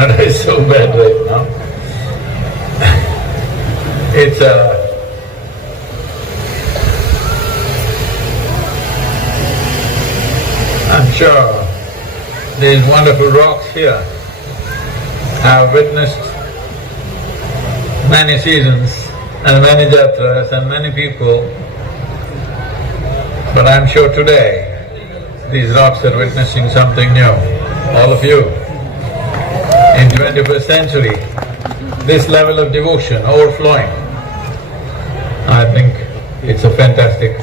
Kannada is so bad right now. It's I'm sure these wonderful rocks here have witnessed many seasons and many jatras and many people, but I'm sure today these rocks are witnessing something new, all of you. In 21st century, this level of devotion overflowing, I think it's a fantastic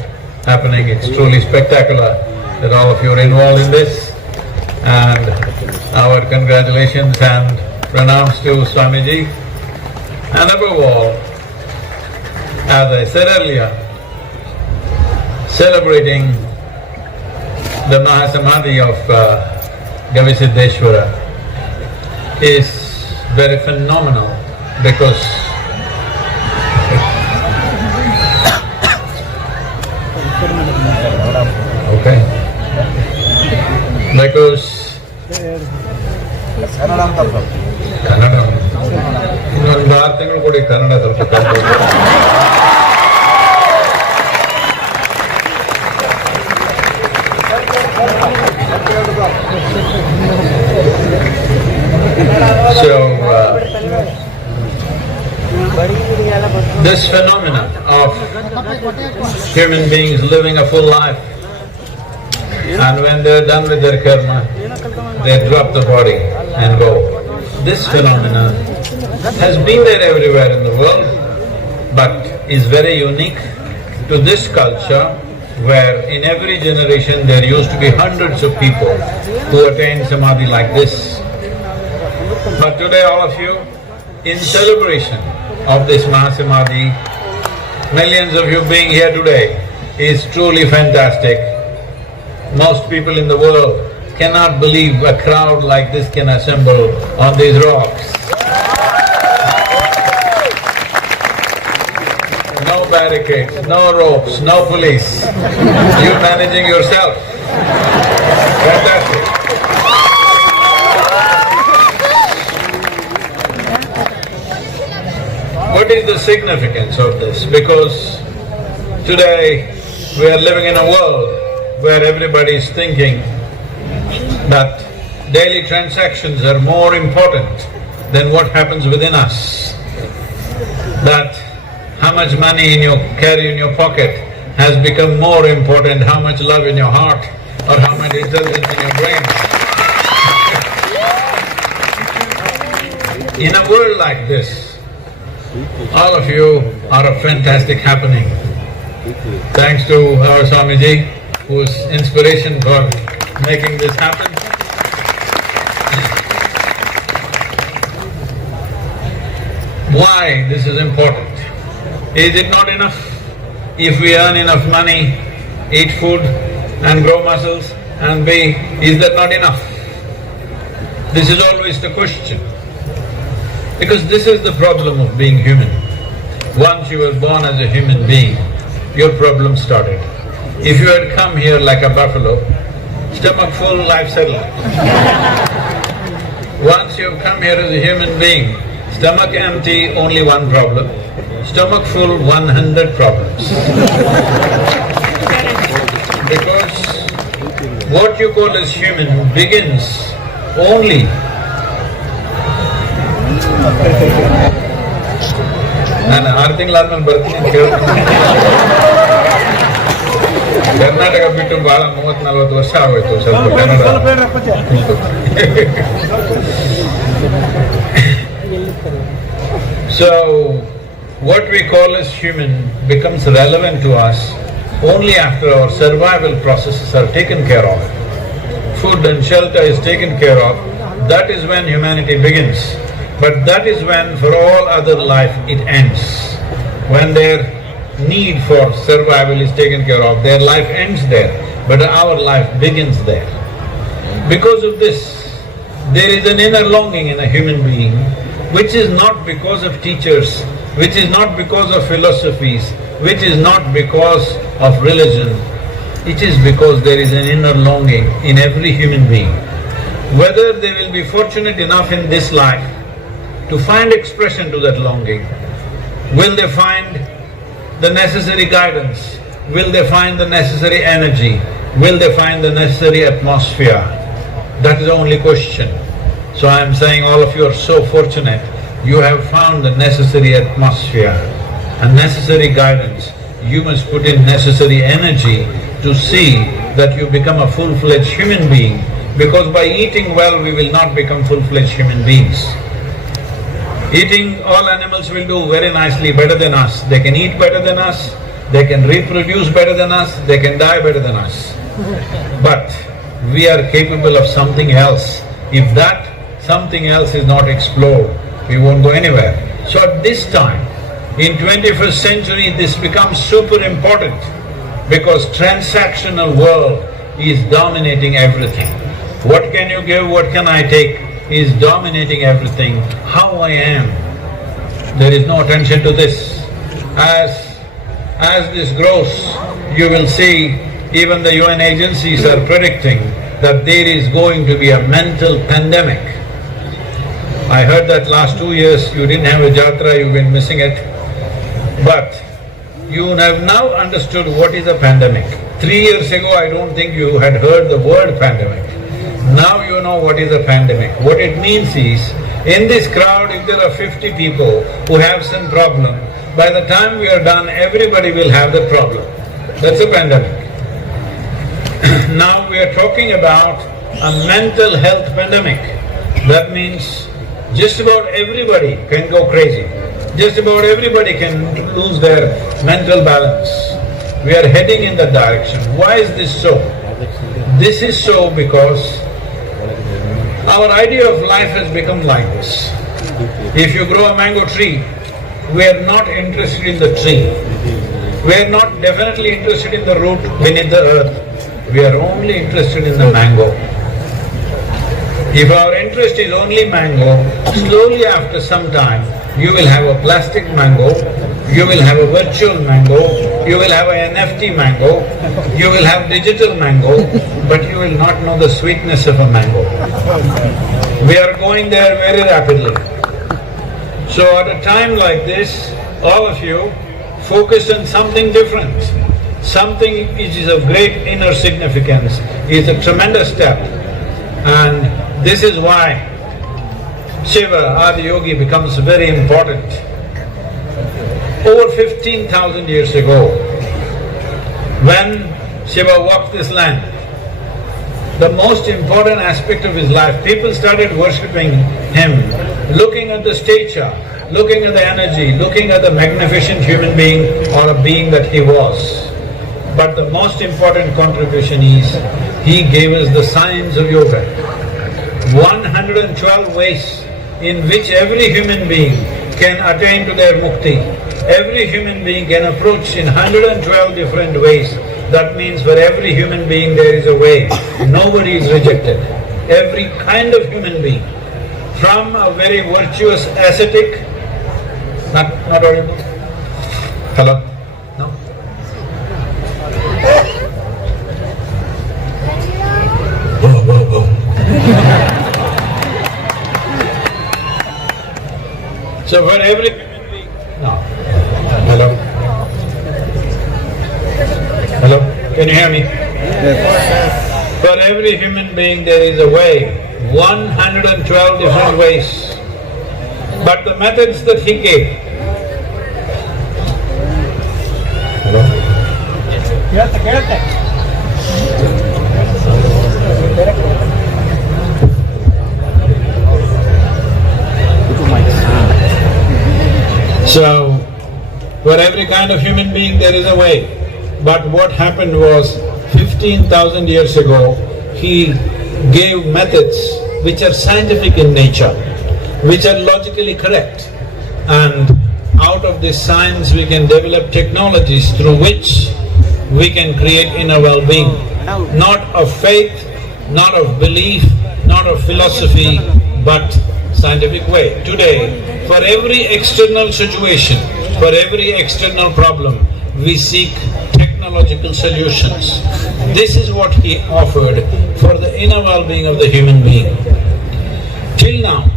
happening, it's truly spectacular that all of you are involved in this, and our congratulations and pranams to Swamiji. And above all, as I said earlier, celebrating the Mahasamadhi of Gsvidri is very phenomenal because Kannada. ಇನ್ನೊಂದು 6 ತಿಂಗಳು ಕೊಡಿ ಕನ್ನಡ ಸ್ವಲ್ಪ ಕಲ್ತ್ಕೊಳ್ಳಿ. So, this phenomenon of human beings living a full life, and when they're done with their karma, they drop the body and go. This phenomenon has been there everywhere in the world, but is very unique to this culture, where in every generation there used to be hundreds of people who attained samadhi like this. But today all of you, in celebration of this Mahasamadhi, millions of you being here today is truly fantastic. Most people in the world cannot believe a crowd like this can assemble on these rocks. No barricades, no ropes, no police. You managing yourself. Fantastic. What is the significance of this? Because today we are living in a world where everybody is thinking that daily transactions are more important than what happens within us. That how much money you carry in your pocket has become more important, how much love in your heart or how much intelligence in your brain. In a world like this, all of you are a fantastic happening. Thanks to our Swamiji, whose inspiration for making this happen. Why this is important? Is it not enough if we earn enough money, eat food and grow muscles and is that not enough? This is always the question. Because this is the problem of being human. Once you were born as a human being, your problem started. If you had come here like a buffalo, stomach full, life settled. Once you've come here as a human being, stomach empty, only one problem. Stomach full, 100 problems. Because what you call as human begins only ನಾನು 6 ತಿಂಗಳಾದ್ಮೇಲೆ ಬರ್ತೀನಿ ಅಂತ ಕೇಳ್ತೀನಿ. ಕರ್ನಾಟಕ ಬಿಟ್ಟು ಬಹಳ 30-40 ವರ್ಷ ಆಗೋಯ್ತು ಸ್ವಲ್ಪ Kannada. So, what we call as human becomes relevant to us only after our survival processes are taken care of. Food and shelter is taken care of, that is when humanity begins. But that is when for all other life it ends. When their need for survival is taken care of, their life ends there, but our life begins there. Because of this, there is an inner longing in a human being, which is not because of teachers, which is not because of philosophies, which is not because of religion. It is because there is an inner longing in every human being. whether they will be fortunate enough in this life to find expression to that longing. Will they find the necessary guidance? Will they find the necessary energy? Will they find the necessary atmosphere? That is the only question. So I am saying all of you are so fortunate, you have found the necessary atmosphere and necessary guidance. You must put in necessary energy to see that you become a full-fledged human being, because by eating well we will not become full-fledged human beings. Eating, all animals will do very nicely, better than us. They can eat better than us, they can reproduce better than us, they can die better than us. But we are capable of something else. If that something else is not explored, we won't go anywhere. So at this time, in 21st century, this becomes super important, because transactional world is dominating everything. What can you give, what can I take is dominating everything. How I am, there is no attention to this. As this grows, you will see even the UN agencies are predicting that there is going to be a mental pandemic. I heard that last 2 years you didn't have a jatre, you've been missing it. But you have now understood what is a pandemic. 3 years ago, I don't think you had heard the word pandemic. Now you know what is a pandemic. What it means is, in this crowd, if there are 50 people who have some problem, by the time we are done, everybody will have that problem. That's a pandemic. Now we are talking about a mental health pandemic. That means just about everybody can go crazy. Just about everybody can lose their mental balance. We are heading in that direction. Why is this so? This is so because our idea of life has become like this. If you grow a mango tree, we are not interested in the tree. We are not definitely interested in the root beneath the earth. We are only interested in the mango. If our interest is only mango, slowly after some time, you will have a plastic mango, you will have a virtual mango, you will have an NFT mango, you will have digital mango, but you will not know the sweetness of a mango. We are going there very rapidly. So at a time like this, all of you focus on something different. Something which is of great inner significance is a tremendous step. And this is why Shiva, Adi Yogi, becomes very important. Over 15,000 years ago, when Shiva walked this land, the most important aspect of his life, people started worshipping him, looking at the stature, looking at the energy, looking at the magnificent human being or a being that he was. But the most important contribution is, he gave us the science of yoga. 112 ways in which every human being can attain to their mukti. Every human being can approach in 112 different ways. That means for every human being there is a way. Nobody is rejected. Every kind of human being, from a very virtuous ascetic, not audible? Hello? No? So for every human being… No. Hello? Hello? Can you hear me? Yes. For every human being there is a way, 112 different ways. But the methods that he gave… Hello? So, for every kind of human being there is a way. But what happened was, 15,000 years ago, he gave methods which are scientific in nature, which are logically correct. And out of this science we can develop technologies through which we can create inner well-being. Not of faith, not of belief, not of philosophy, but scientific way. Today, for every external situation, for every external problem, we seek technology technological solutions. This is what he offered for the inner well-being of the human being. Till now,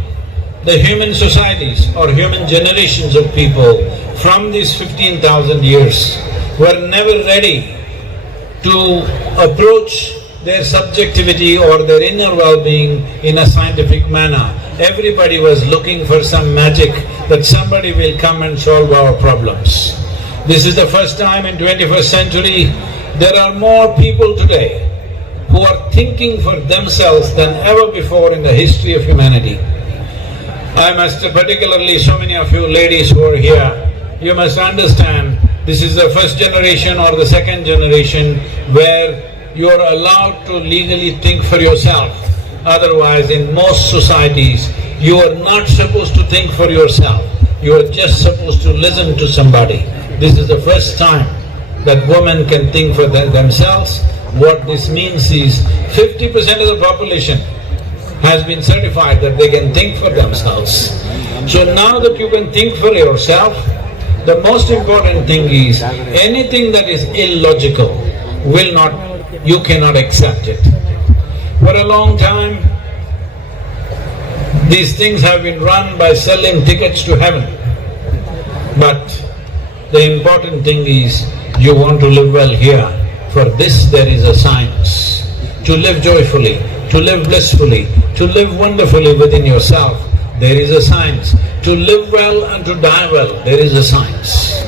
the human societies or human generations of people from these 15,000 years were never ready to approach their subjectivity or their inner well-being in a scientific manner. Everybody was looking for some magic that somebody will come and solve our problems. This is the first time in 21st century there are more people today who are thinking for themselves than ever before in the history of humanity. I must, particularly so many of you ladies who are here, you must understand this is the first generation or the second generation where you are allowed to legally think for yourself. Otherwise, in most societies, you are not supposed to think for yourself. You are just supposed to listen to somebody. This is the first time that women can think for themselves. What this means is 50% of the population has been certified that they can think for themselves. So now that you can think for yourself, the most important thing is anything that is illogical you cannot accept it. For a long time, these things have been run by selling tickets to heaven. But the important thing is you want to live well here. For this there is a science. To live joyfully, to live blissfully, to live wonderfully within yourself, there is a science. To live well and to die well, there is a science.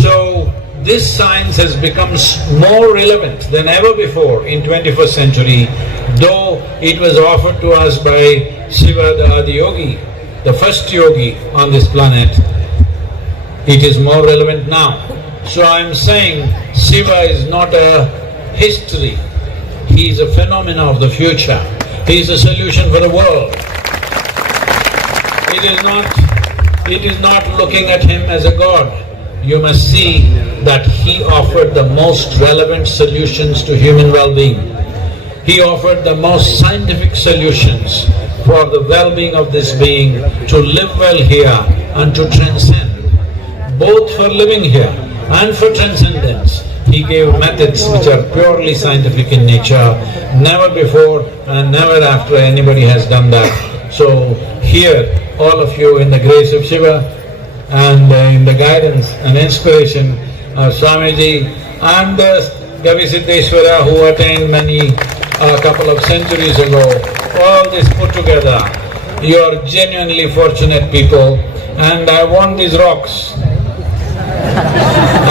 So this science has become more relevant than ever before in 21st century, though it was offered to us by Shiva the Adi Yogi, the first yogi on this planet. It is more relevant now. So I am saying Shiva is not a history, he is a phenomena of the future. He is a solution for the world. It is not looking at him as a god. You must see that he offered the most relevant solutions to human well-being. He offered the most scientific solutions for the well-being of this being, to live well here and to transcend. Both for living here and for transcendence, he gave methods which are purely scientific in nature. Never before and never after anybody has done that. So here, all of you, in the grace of Shiva and in the guidance and inspiration of Swamiji and the Gsvidri who attained a couple of centuries ago, all this put together, you are genuinely fortunate people, and I want these rocks.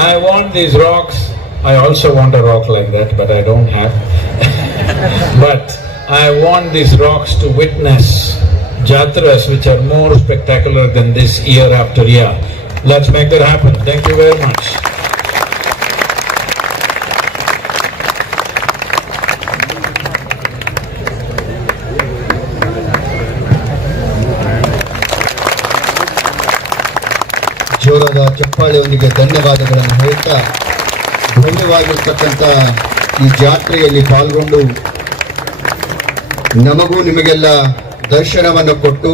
I want these rocks. I also want a rock like that, but I don't have. But I want these rocks to witness jatras which are more spectacular than this year after year. Let's make that happen. Thank you very much. ಜೋರಾದ ಚಪ್ಪಾಳೆಯೊಂದಿಗೆ ಧನ್ಯವಾದಗಳನ್ನು ಹೇಳ್ತಾ, ಭವ್ಯವಾಗಿರ್ತಕ್ಕಂಥ ಈ ಜಾತ್ರೆಯಲ್ಲಿ ಪಾಲ್ಗೊಂಡು ನಮಗೂ ನಿಮಗೆಲ್ಲ ದರ್ಶನವನ್ನು ಕೊಟ್ಟು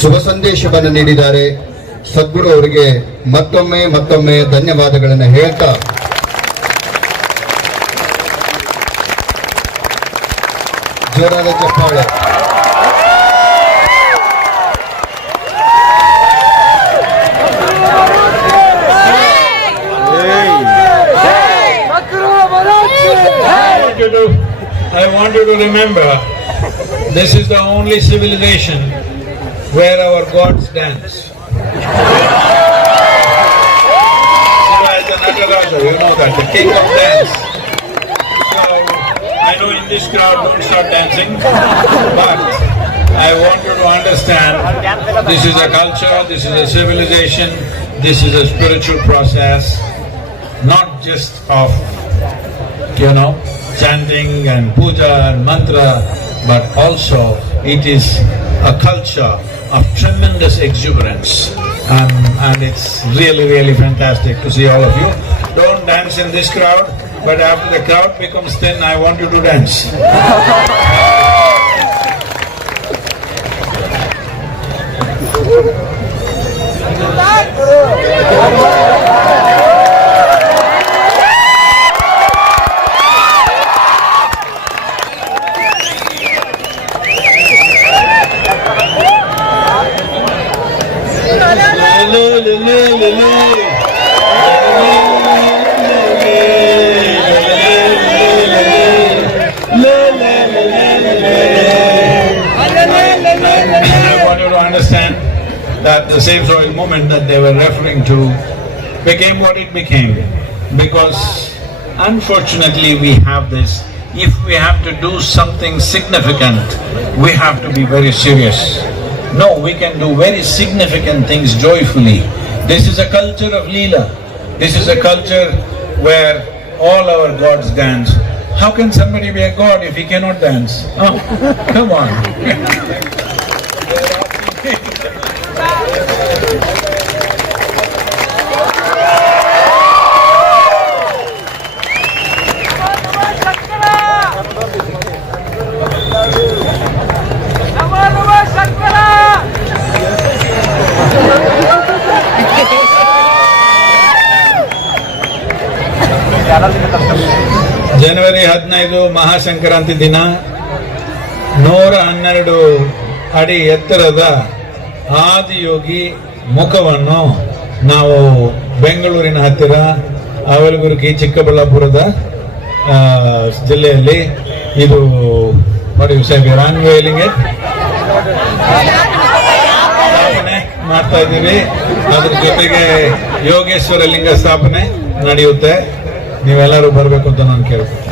ಶುಭ ಸಂದೇಶವನ್ನು ನೀಡಿದ್ದಾರೆ ಸದ್ಗುರು ಅವರಿಗೆ ಮತ್ತೊಮ್ಮೆ ಧನ್ಯವಾದಗಳನ್ನು ಹೇಳ್ತಾ, ಜೋರಾದ ಚಪ್ಪಾಳೆ. I want you to remember, this is the only civilization where our gods dance. Shiva is the Nataraja, you know that, the king of dance. So, I know in this crowd don't start dancing, but I want you to understand, this is a culture, this is a civilization, this is a spiritual process, not just of, chanting and puja and mantra, but also it is a culture of tremendous exuberance, and it's really, really fantastic to see all of you. Don't dance in this crowd, but after the crowd becomes thin, I want you to dance. I want you to understand that the same soil movement that they were referring to became what it became because unfortunately we have this. If we have to do something significant, we have to be very serious. No, we can do very significant things joyfully. This is a culture of Leela. This is a culture where all our gods dance. How can somebody be a god if he cannot dance? Oh, come on. ಜನವರಿ 15 ಮಹಾಸಂಕ್ರಾಂತಿ ದಿನ 112 ಅಡಿ ಎತ್ತರದ ಆದಿಯೋಗಿ ಮುಖವನ್ನು ನಾವು ಬೆಂಗಳೂರಿನ ಹತ್ತಿರ ಅವಲಗುರ್ಗಿ ಚಿಕ್ಕಬಳ್ಳಾಪುರದ ಜಿಲ್ಲೆಯಲ್ಲಿ ಇದು ಸ್ಥಾಪನೆ ಮಾಡ್ತಾ ಇದ್ದೀವಿ. ಅದ್ರ ಜೊತೆಗೆ ಯೋಗೇಶ್ವರ ಲಿಂಗ ಸ್ಥಾಪನೆ ನಡೆಯುತ್ತೆ. ನೀವೆಲ್ಲರೂ ಬರಬೇಕು ಅಂತ ನಾನು ಕೇಳ್ತೀನಿ.